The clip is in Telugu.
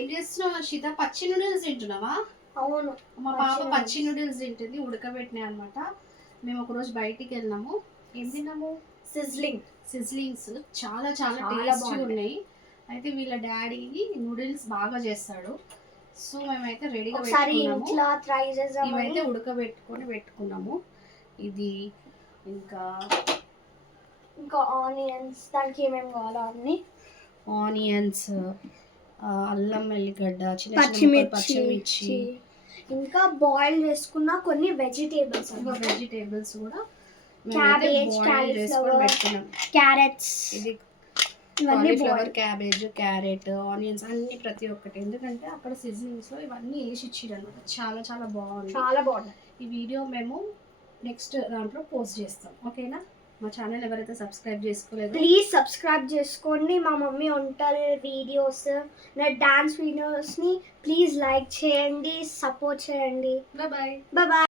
ఏం చేస్తున్నావు వర్షిత? పచ్చి నూడిల్స్ తింటున్నావా? అవును, మా పాప పచ్చి నూడిల్స్ తింటుంది, ఉడకబెట్టినాయి అనమాట. మేము ఒకరోజు బయటికి వెళ్ళినాము. ఏం తిన్నాము? సిజ్లింగ్స్ చాలా చాలా టేస్టీ ఉన్నాయి. అయితే వీళ్ళ డాడీ నూడిల్స్ బాగా చేస్తాడు. సో మేమైతే రెడీగా పెట్టుకున్నాము. ఇవైతే ఉడకబెట్టుకొని పెట్టుకున్నాము. ఇది ఇంకా ఆనియన్స్, దానికి ఏమేమి కావాలో అన్ని ఆనియన్స్, అల్లం వెల్లిగడ్డ, చిన్న పచ్చిమిర్చి, ఇంకా బాయిల్ చేసుకున్న కొన్ని వెజిటేబుల్స్ కూడా క్యాబేజ్, కాలీఫ్లవర్, క్యారెట్స్, ఇది కాలీఫ్లవర్, క్యాబేజ్, క్యారెట్, ఆనియన్స్ అన్ని ప్రతి ఒక్కటి. ఎందుకంటే అక్కడ సీజనింగ్స్ లో ఇవన్నీ వేసి ఇచ్చిరు అనమాట. చాలా చాలా బాగుంది. ఈ వీడియో మేము నెక్స్ట్ దాంట్లో పోస్ట్ చేస్తాం. ఓకేనా? మా ఛానల్ ఎవరైతే సబ్స్క్రైబ్ చేసుకోలేదు ప్లీజ్ సబ్స్క్రైబ్ చేసుకోండి. మా మమ్మీ వంటల వీడియోస్, నా డాన్స్ వీడియోస్ని ప్లీజ్ లైక్ చేయండి, సపోర్ట్ చేయండి. బాయ్.